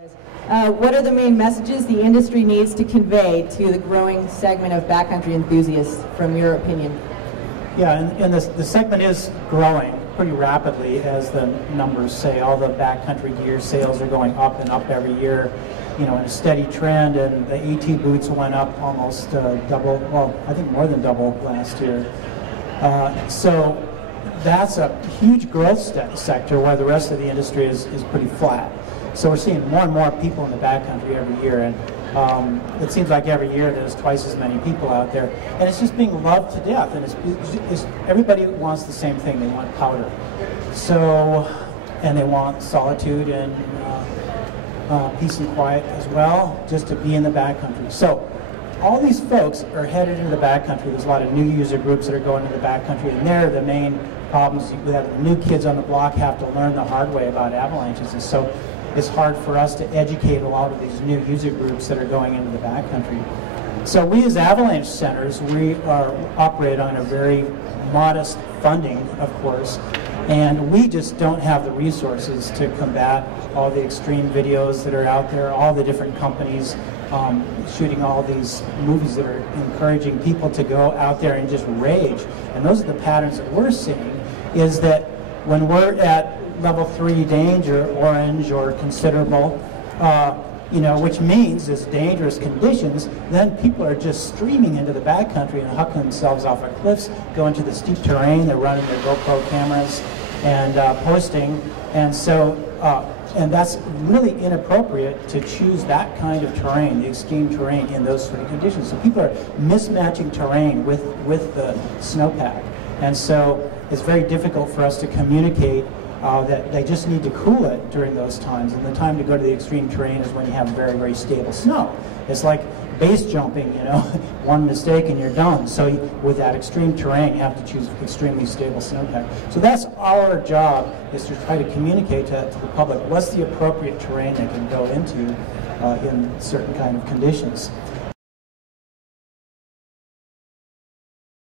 What are the main messages the industry needs to convey to the growing segment of backcountry enthusiasts, from your opinion? Yeah, and the segment is growing pretty rapidly, as the numbers say. All the backcountry gear sales are going up and up every year, you know, in a steady trend, and the AT boots went up almost double, well, I think more than double last year. So that's a huge growth sector where the rest of the industry is pretty flat. So we're seeing more and more people in the backcountry every year, and it seems like every year there's twice as many people out there, and it's just being loved to death. And it's everybody wants the same thing. They want powder, and they want solitude and peace and quiet as well, just to be in the backcountry. So all these folks are headed into the backcountry. There's a lot of new user groups that are going into the backcountry, and they're the main problems that the new kids on the block have to learn the hard way about avalanches. And so it's hard for us to educate a lot of these new user groups that are going into the backcountry. So we as avalanche centers, we operate on a very modest funding, of course, and we just don't have the resources to combat all the extreme videos that are out there, all the different companies shooting all these movies that are encouraging people to go out there and just rage. And those are the patterns that we're seeing, is that when we're at level 3 danger, orange, or considerable, you know, which means it's dangerous conditions, then people are just streaming into the backcountry and hucking themselves off of cliffs, going to the steep terrain. They're running their GoPro cameras and posting, and so and that's really inappropriate to choose that kind of terrain, the extreme terrain, in those sort of conditions. So people are mismatching terrain with the snowpack, and so it's very difficult for us to communicate that they just need to cool it during those times. And the time to go to the extreme terrain is when you have very, very stable snow. It's like base jumping, you know, one mistake and you're done. So with that extreme terrain, you have to choose extremely stable snowpack. So that's our job, is to try to communicate to the public what's the appropriate terrain they can go into in certain kind of conditions.